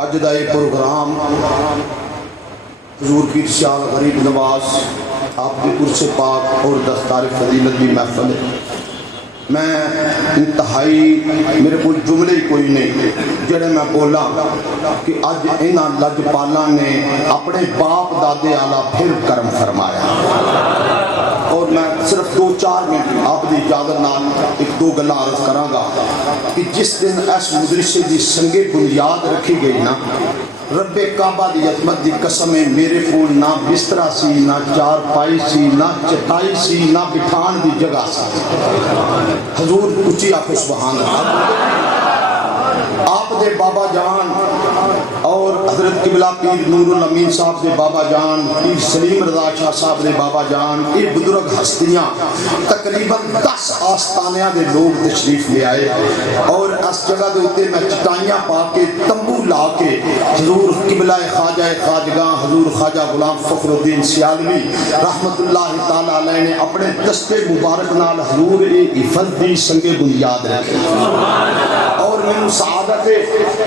اج دا یہ پروگرام حضور پیر سیال غریب نواز آپ کی عرس پاک اور دستار فضیلت کی محفل ہے۔ میں انتہائی میرے کو جملے ہی کوئی نہیں جڑے میں بولا کہ اج انہاں لجپالاں نے اپنے باپ دادے آلا پھر کرم فرمایا، اور میں صرف 2-4 منٹ آپ دی اجازت نال ایک دو گلاں عرض کراں گا کہ جس دن اس مدرسے دی سنگِ بنیاد رکھی گئی نا، رب کعبہ دی عظمت دی قسم ہے، میرے کول نہ بسترا سی، نہ چار پائی سی، نہ چٹائی سی، نہ بٹھان دی جگہ سی۔ حضور اچھی آخو سبحان اللہ۔ آپ دے بابا جان اور حضرت قبلہ پیر نور الامین صاحب دے بابا جان، پیر سلیم رضا شاہ صاحب دے بابا جان، یہ بزرگ ہستیاں تقریباً 10 آستانیاں دے لوگ تشریف لے آئے، اور اس جگہ دے ہوتے میں چٹائیاں پا کے تمبو لا کے حضور قبلہ خواجہ خواجگاں حضور خواجہ غلام فخر الدین سیالوی رحمت اللہ تعالیٰ علیہ نے اپنے دستے مبارک نال حضور حفظ دی سنگ بنیاد رکھے، اور میں سعادت ہے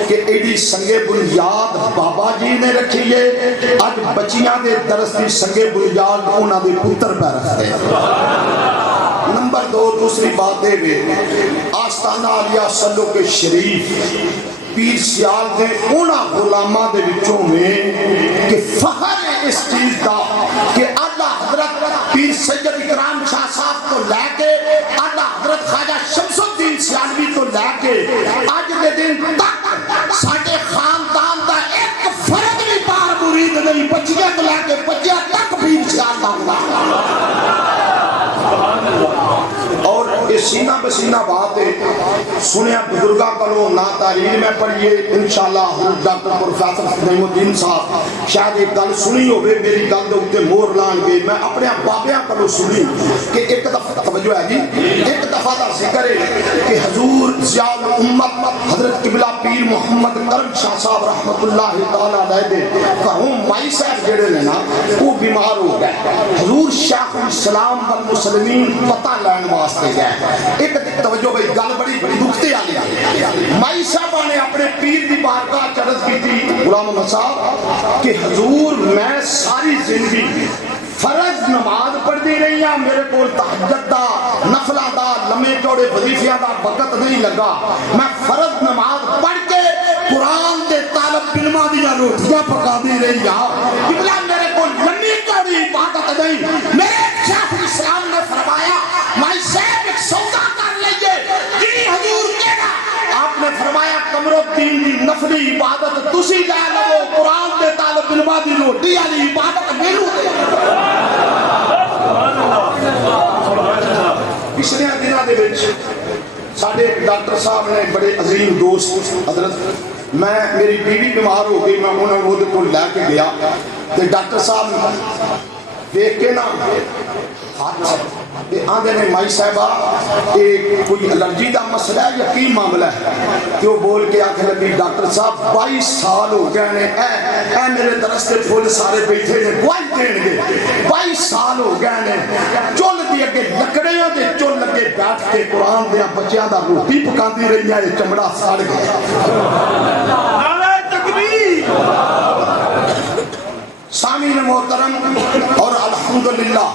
کہ ایڈی سنگ بنیاد بابا جی نے رکھی ہے۔ اج بچیاں دے درس دی سنگ بنیاد انہاں دے پتر پہ رکھتے ہیں۔ نمبر 2 دوسری بات ہے آستانہ علیہ صلو کے شریف پیر سیال دے اونا غلامہ دے وچوں میں کہ فخر ہے اس چیز دا کہ اعلیٰ حضرت پیر سید اکرام شاہ صاحب کو لے کے اعلیٰ حضرت خواجہ شمس الدین سیالوی کو لے کے آج کے دن تک ساڑھے خاندان دا ایک فرد بھی پار مرید نہیں، بچیاں کو لے کے بچیاں تک پیر سیال دا ہوا، اور یہ سینہ بسینہ بات ہے۔ سنیا بزرگاں کرو نا تحریر میں پڑھئے انشاءاللہ حضرت ڈاکٹر پروفیسر نعیم الدین صاحب شاید ایک گل سنی ہوئے، میری گل دے اتے مور لان گے، میں اپنے بابیاں کرو سنی کہ ایک دفعہ توجہ ہے جی، ایک دفعہ دا ذکر ہے کہ حضور ضیاء الامت حضرت قبلہ پیر محمد کرم شاہ صاحب رحمت اللہ تعالیٰ علیہ دے گھروں مائی صاحب جڑے نے نا وہ بیمار ہو گئے، حضور شیخ الاسلام والمسلمین پتہ لین واسطے گئے۔ ایک توجہ بھئی گل بڑی دکھتے آ لیا، مائی صاحبہ نے اپنے پیر دی بارگاہ چرز کی تھی غلام محمد صاحب کہ حضور میں ساری زندگی فرض نماز پڑھ دی رہی ہاں، میرے کو تہجد دا نفلہ دا لمے چوڑے وظیفیاں دا وقت نہیں لگا، میں فرض نماز پڑھ کے قرآن دے طالب علماں دیا روٹیاں پکا دی رہی ہاں، قبلہ میرے کو لمبی چوڑی عبادت نہیں۔ میرے شیخ الاسلام نے فرمایا مائی صاحب ایک سودا کر لئیے، جی حضور کہنا، آپ نے فرمایا قمر الدین دی نفلی عبادت تسی لے لو، قرآن دے طالب علماں دی روٹی علی عبادت میرو دے۔ پچھلے دنوں دے وچ ساڈے ڈاکٹر صاحب نے بڑے عظیم دوست حضرت میری بیوی بیمار ہو گئی، میں انہوں نے وہ کو لے کے گیا تے ڈاکٹر صاحب دیکھ کے نا آندھے نے مائی صاحبہ کوئی الرجی دا مسئلہ ہے یا کی معاملہ ہے، کہ وہ بول کے آکھے لگی ڈاکٹر صاحب 22 سال ہو گئے نے اے میرے درس کے پھول سارے بیٹھے نے گواہی دین گے، 22 سال ہو گئے نے چل دی اگے لکڑیاں دے چل لگے بیٹھ کے قرآن دیا بچیاں دا روٹی پکا دی رہی ہے، چمڑا ساڑ گیا۔ نعرہ تکبیر۔ سامعین محترم اور الحمدللہ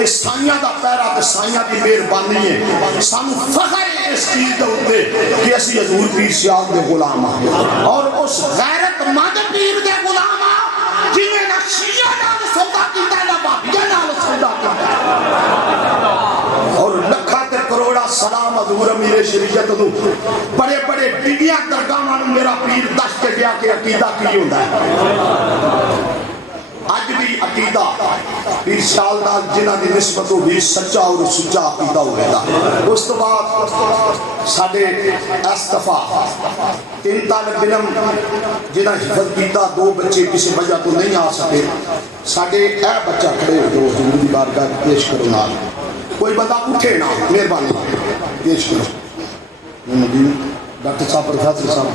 اس سائیاں دا پیرا تے سائیاں دی مہربانی ہے، سانو فخر ہے اس چیز دے اوتے کہ اسی حضور پیر سیال دے غلام ہیں، اور اس غیرت مند پیر دے غلام ہیں جنہیں نہ شیعہ نال سودا کیتا نہ بابیہ نال سودا کیتا، اور لکھا تے کروڑا سلام حضور امیر شریعت دو بڑے بڑے بیبیاں درگاہاں نوں میرا پیر دس کے گیا کہ عقیدہ کی ہوندا ہے۔ آج بھی عقیدہ پیر سیال نال جنہ دی نسبت ہو بھی سچا اور سچا عقیدہ ہوئے گا۔ اس تو بعد ساڑھے استفا 3 طالب علم جنہ حفظ کیتا 2 بچے کسی وجہ تو نہیں آ سکے، ساڑھے اے بچہ کھڑے ہو جو حضور دی بارگاہ پیش کرو نال، کوئی بندہ اٹھے نا مہربانی پیش کرو۔ ڈاکٹر صاحب پروفیسر صاحب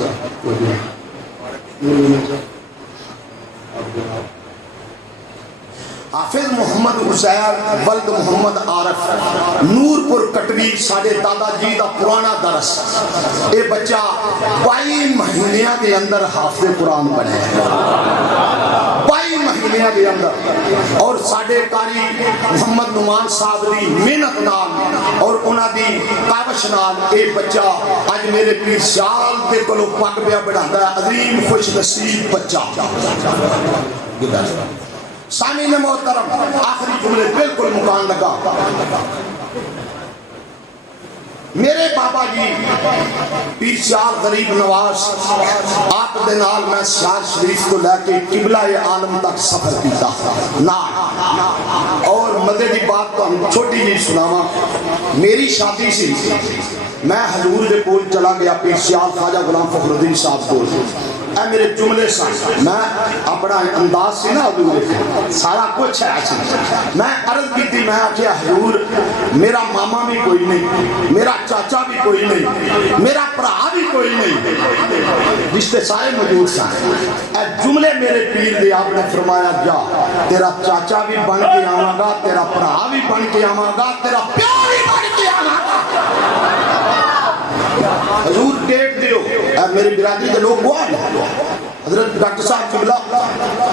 حافظ محمد عزیر ولد محمد عارف نورپور کٹوی ساڈے دادا جی دا پرانا درس اے بچہ 22 مہینیاں دے اندر حافظ قرآن بنے 22 مہینیاں دے اندر اور ساڈے قاری محمد نعمان صاحب دی محنت نال اور انہاں دی کاوش نال اے بچہ اج میرے پیر سیال دے کولوں پگ پیا بڑھاندا ہے عظیم خوش نصیب بچہ سامعین محترم آخری جملے بالکل مکان لگا میرے بابا جی پیر سیال غریب نواز آپ دے نال میں سیال شریف کو لے کے قبلہ عالم تک سفر کیتا اور مزے دی بات تو ہم چھوٹی جی سناواں میری شادی سی میں حضور دے کول چلا گیا پیر سیال خواجہ غلام فخر الدین صاحب کو اے میرے جملے سن میں اپنا انداز سے نا حضور سارا کچھ ہے سی میں عرض کی تھی میں آخیا حضور میرا ماما بھی کوئی نہیں میرا چاچا بھی کوئی نہیں میرا بھرا بھی کوئی نہیں رشتے سارے موجود سن اے جملے میرے پیر دے آپ نے فرمایا جا تیرا چاچا بھی بن کے آواں گا تیرا بھرا بھی بن کے آواں گا تیرا پیو بھی بن کے آواں گا حضور ڈیٹ دیو میری برادری کے لوگ گواہ حضرت ڈاکٹر صاحب قبلہ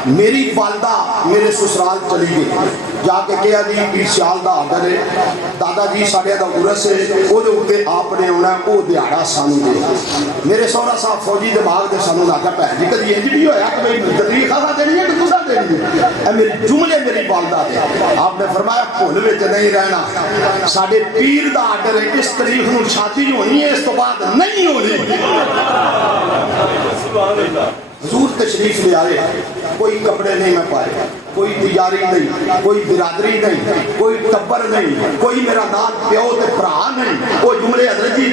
میری والدہ میرے سسرال چلی گئی جا کے کہا جی پیر سیال دا آڈر ہے دادا جی ساڑھے دا عرص ہے او دے اتے آپ نے ہونا ہے او دیاڑا سانو دے میرے سورا صاحب فوجی دے باغ دے سانو لاکا پہ جی کدی یہ بھی ہویا کہ بھئی تدریخ آسا دینی ہے کہ دوسرا دینی ہے اے میری جملے میری والدہ دے آپ نے فرمایا بھول وچ نہیں رہنا ساڑھے پیر دا آڈر ہے اس تاریخ نو شادی ہونی ہے اس تو بعد نہیں ہونی حضور تشریف لے آئے کوئی کپڑے نہیں میں پائے کوئی تجاری نہیں کوئی برادری نہیں کوئی ٹبر نہیں کوئی میرا نال پیو تے بھرا نہیں وہ جملے حضرت جی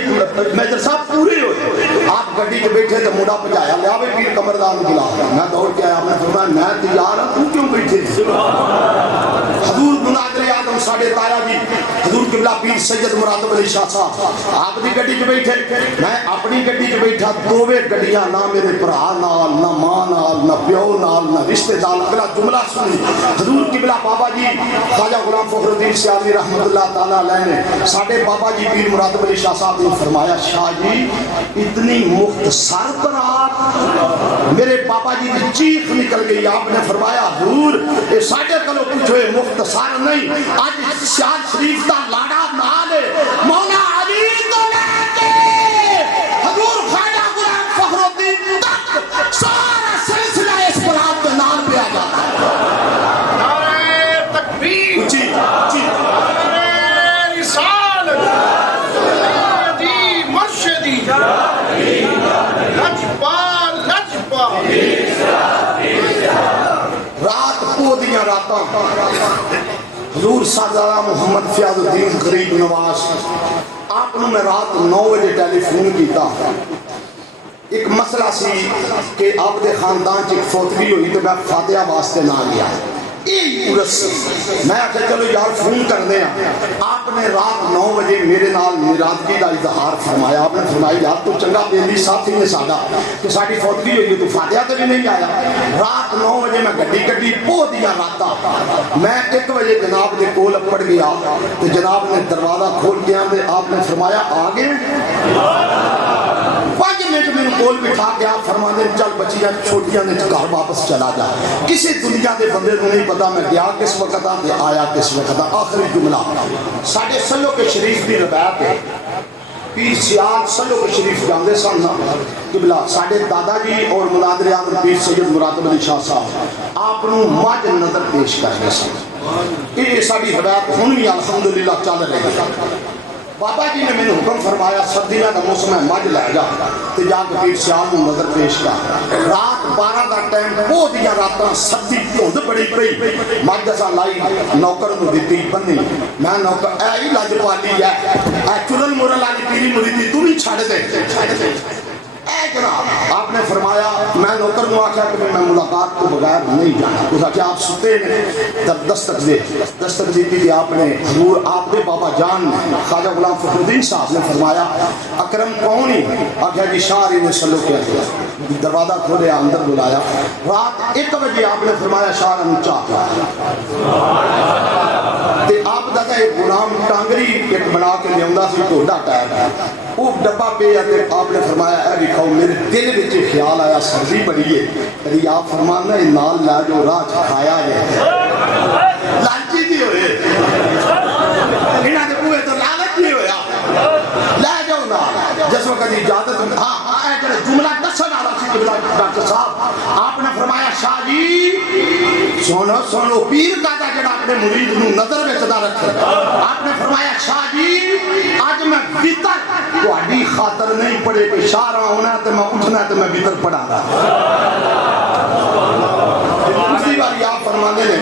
میجر صاحب پورے ہوئے آپ گڈی کے بیٹھے تے منڈا پجایا لیا بھائی پیر قمردان بلا میں دوڑ کے آیا آپ نے فرمایا میں تیار ہوں تو کیوں بیٹھے حضور مناظر آدم ساڑھے تایا جی حضور قبلہ پیر سید مراتب علی شاہ صاحب آپ دی گڈی کے بیٹھے میں اپنی گڈی کے بیٹھا دوویں گڈیاں نہ میرے بھرا نال نہ ماں نال نہ پیو نال نہ رشتہ دار اگلا جملہ سنی حضور قبلہ بابا جی خواجہ غلام فخر الدین سیالی رحمت اللہ تعالیٰ علیہ نے ساڑھے بابا جی پیر مراتب علی شاہ صاحب نے فرمایا شاہ جی اتنی مختصر برات میرے بابا جی کی چیخ نکل گئی آپ نے فرمایا حضور اے ساڑھے کلو کچھ ہوئے مختصر نہیں آج شاہ شریف دا لاڑا نال مولا علی تو لے کے حضور خواجہ غلام فخر الدین تک سارا سلسلہ اس برات کے نام پہ آ جاتا ہے رات کو دیا راتا حضور سادہ محمد فیاض الدین غریب نواز آپ نے میں رات 9 بجے ٹیلی فون کیتا ایک مسئلہ سی کہ آپ دے خاندان چیک فوتگی ہوئی تو میں فاتحہ واسطے نہ گیا میں آخر چلو یار فون کر دیں آپ نے رات 9 بجے میرے نال ناراضگی کا اظہار فرمایا آپ نے فرمایا یار تو چنگا بیلی ساتھی نے ساڈا کہ ساڈی فوتگی ہوئی تو فاتحہ تے بھی نہیں آیا رات 9 بجے میں گڈی پو دیا راتا میں 1 بجے جناب دے کول پڑ گیا تو جناب نے دروازہ کھول کے آندے آپ نے فرمایا آگے 5 منٹ میں کول بٹھا کے آپ فرما دیں چل بچیاں چھوٹیاں نے گھر واپس چلا جا کسی دنیا دے بندے کو نہیں پتا میں گیا کس وقت آیا کس وقت آخری جملہ ساڑھے سلو کے شریف بھی روایت ہے پیر سیال سلو کے شریف جاندے سن قبلہ ساڑھے دادا جی اور مناظر اعظم پیر سید مراتب علی شاہ صاحب آپ نو مجھ نظر پیش کرنے سن یہ ساڑھی روایت ہن بھی الحمدللہ چل رہی ہے بابا جی نے میں نے حکم فرمایا سردیاں کا موسم ہے مجھ لے جا تے جا کے پیر سیال نو نظر پیش کر رات 12 دا ٹائم وہ دیا راتاں سردی دھند بڑی پئی مجھ جسا لائی نوکر نو دتی بنی میں نوکر اے ہی لاجپالی ہے اے چلن مرل والی پیری مریدی تو بھی چھڑ دے اے جناب آپ نے فرمایا میں نوکر نو آخیا کہ میں ملاقات کو بغیر نہیں جانا. اس آخیا آپ ستے نے دستک دے. دستک دیتی تھی آپ نے حضور آپ کے بابا جان نے خواجہ غلام فخر الدین صاحب نے فرمایا اکرم کون ہی؟ آخیا جی شاعری نے سلو کیا دیا. دروازہ کھولے اندر بلایا. رات 1 بجے آپ نے فرمایا شاعر چاہ پیا. آپ کا ایک غلام ٹانگری ایک بنا کے لیا سی ٹوڈا ٹائر وہ ڈبا پہ آپ نے فرمایا اے بھی کھاؤ. میرے دل میں خیال آیا سردی بڑی ہے کبھی آپ فرمانا یہ نال لا جو راہ کھایا ہے لالچی نہیں ہوئے انہاں دے بوئے تو لالچ نہیں ہویا لے جاؤ نال. جس وقت اجازت ہاں جملہ دسن والا سی ڈاکٹر صاحب آپ نے فرمایا شاہ جی سنو سنو پیر کا جڑا اپنے مرید نو نظر وچ نہ رکھے. آپ نے فرمایا شاہ جی اج میں بیتر تہاڈی خاطر نہیں پڑھے کہ شاعر ہونا تے میں اٹھنا تے میں بیتر پڑھاں گا. دوسری بار آپ فرمانے نے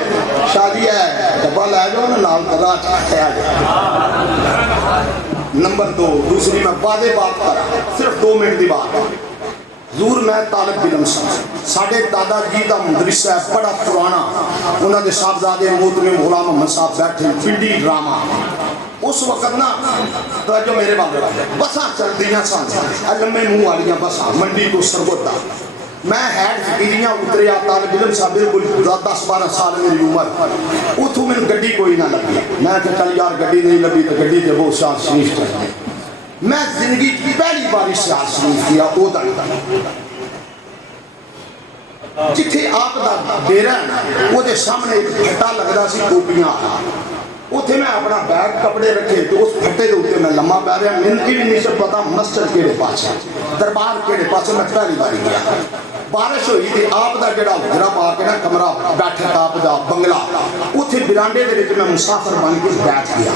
شاہ جی ہے ڈبا لے جاؤ نا نال کرا کھایا جائے. نمبر 2 دوسری میں واضح بات کر صرف 2 منٹ دی بات. حضور میں طالب علم ساڈے دادا جی دا مدرس ہے بڑا پرانا. انہاں دے صاحبزادے محترم غلام محمد صاحب بیٹھے پنڈی ڈرامہ. اس وقت نا توجہ میرے والے بساں چلدیاں سن لمے منہ والیاں بساں منڈی تو سرگودا. میں ہیڈ فقیریاں اتریا طالب علم صاحب بالکل 10-12 سال میری عمر. اتوں میں گڈی کوئی نہ لگی. میں کہ چل یار گڈی نہیں لگی تو گڈی تے بہت شان شریف چلے. میں زندگی کی پہلی بار سیاح شریف کیا ادھر جتھے آپ دا ڈیرا ہے نا وہ دے سامنے ایک پھٹا لگدا سی ٹوپیاں والا. اتنے میں اپنا بیگ کپڑے رکھے تو اس پھٹے کے اتنے میں لمبا پی رہا. منتی بھی نہیں سے پتا مسجد کہڑے پاس دربار کہڑے پاس میں پہلی باری گیا. بارش ہوئی تھی آپ دا جڑا گھرا پا کے نا کمرہ بیٹھے آپ دا بنگلہ اتنے برانڈے دے وچ میں مسافر بن کے بیٹھ گیا.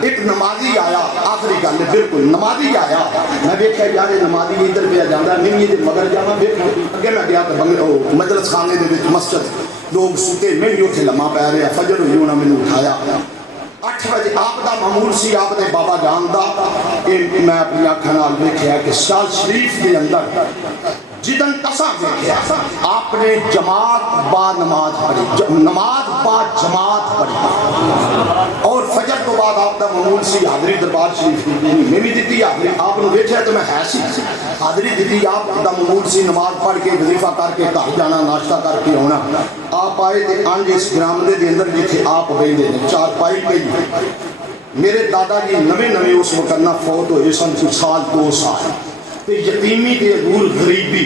ایک نمازی آیا آخری گل بالکل نمازی آیا. میں دیکھا یار یہ نمازی ادھر پہ جانا نہیں یہ مگر جانا دیکھا اگے میں گیا تو بنگلے مجلس خانے دے وچ مسجد لوگ ستے میں بھی اتنے لمحہ پی رہے. فجر ہوئی انہوں نے مینوں اٹھایا 8 بجے. آپ دا معمول سی آپ دے بابا جان دا میں اپنی آنکھاں نال دیکھا کہ سال شریف کے اندر جدن اساں دیکھا آپ نے جماعت با نماز پڑھی نماز با جماعت پڑھی اور فجر تو بعد آپ دا معمول سی حاضری دربار شریف میں بھی دیتی حاضری. آپ نے دیکھا تو میں ہے سی حاضری دیتی. آپ دا معمول سی نماز پڑھ کے وظیفہ کر کے گھر جانا ناشتہ کر کے آنا. آپ آئے تھے انج اس گرامدے دے اندر جتھے آپ بیٹھے نے 4 پائی پئی. میرے دادا جی نویں اس وقت نہ فوت ہوئے سن 1 2 سال. یتیمی تے دور غریبی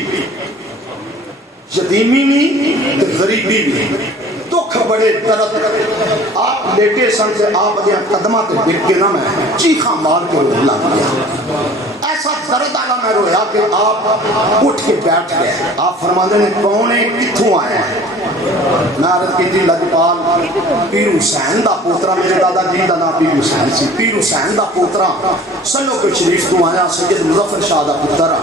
یتیمی نہیں تے غریبی بھی دکھ بڑے درد. آپ لیٹے سن سے آپ دے قدمہ تے گر کے نہ میں چیخاں مار کے رونے لگ گیا. ایسا درد آگا میں رویا کہ آپ اٹھ کے بیٹھ گئے. آپ فرمانے نے کون ہے کتھوں آئے ہیں؟ میں عرض کی تھی لجپال پیر حسین دا پوترا. میرے دادا جی دا نام پیر حسین سی. پیر حسین دا پوترا سنو کے شریف تو آیا سید مظفر شاہ دا پتر.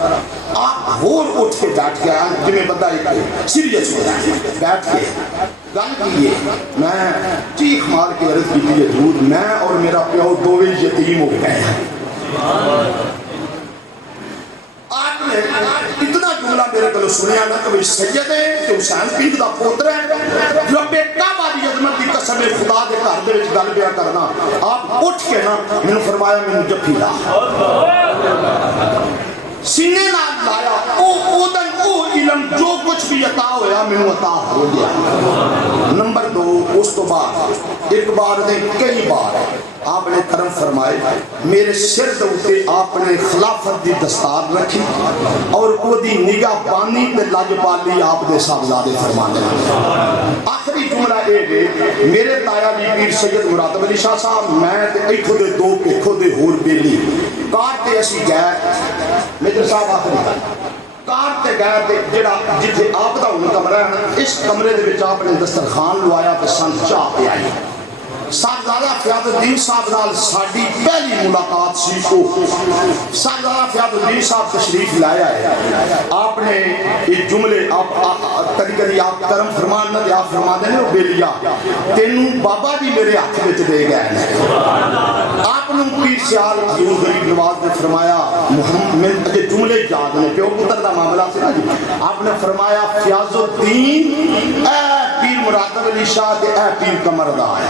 آپ ہور اٹھ کے بیٹھ گیا جمیں بندہ ایک سیریس ہو جائے بیٹھ کے گل کیے. میں چیخ مار کے عرض کی تھی حضور میں اور میرا پیو دوویں یتیم ہو گئے. آپ نے اتنا جملہ میرے کو سنیا نا کہ سید ہے کہ حسین پیر دا پوتر ہے جو بیٹا باری عظمت کی قسم خدا دے گھر دے وچ گل پیا کرنا. آپ اٹھ کے نا مینوں فرمایا مینوں جفی لا سینے نال لایا. او علم جو کچھ بھی عطا ہویا مینوں عطا ہو گیا. نمبر 2 اس تو بعد ایک بار نے کئی بار آپ نے کرم فرمائے. میرے سر دوتے آپ نے خلافت دی دستار رکھی اور وہ دی نگاہ بانی تے لاجپالی آپ دے صاحبزادے فرمانے. آخری جملہ اے ہے میرے تایا جی پیر سید مراتب علی شاہ صاحب میں تے ایتھوں دے 2 پیکھوں دے ہور بیلی کار تے اسی گئے. میجر صاحب آخری کار تے گئے تے جڑا جتھے آپ دا ہن کمرہ ہے نا اس کمرے دے وچ آپ نے دسترخوان لوایا تے سن چاہ پہ آئی. صاحبزادہ فیاض الدین صاحب نال ساڈی پہلی ملاقات سی کو صاحبزادہ فیاض الدین صاحب تشریف لایا ہے آپ نے یہ جملے کدی کدی آپ کرم فرمان نہ آپ فرما دیں وہ بیلیا تینوں بابا جی میرے ہاتھ میں دے گئے آپ نے پیر سیال حضور غریب نواز نے فرمایا محمد یہ جملے یاد نے پیو پتر دا معاملہ سے نا جی آپ نے فرمایا فیاض الدین اے پیر مرادب علی شاہ تے اے پیر کمردہ ہے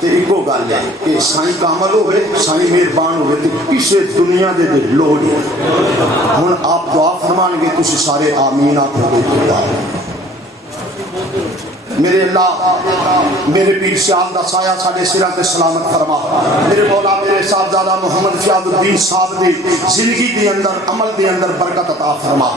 تے ایکو گل ہے کہ سائیں کامل ہوئے سائیں مہربان ہوئے تے کسے دنیا دے دے لوڑ ہے ہن آپ دعا فرمان گے تسی سارے آمین آپ ہوئے دعا میرے اللہ میرے پیر سیال دا سایہ ساڑے سرہ تے سلامت فرما میرے مولا میرے صاحبزادہ محمد فیاض الدین صاحب دی زندگی دی اندر عمل دی اندر برکت عطا فرما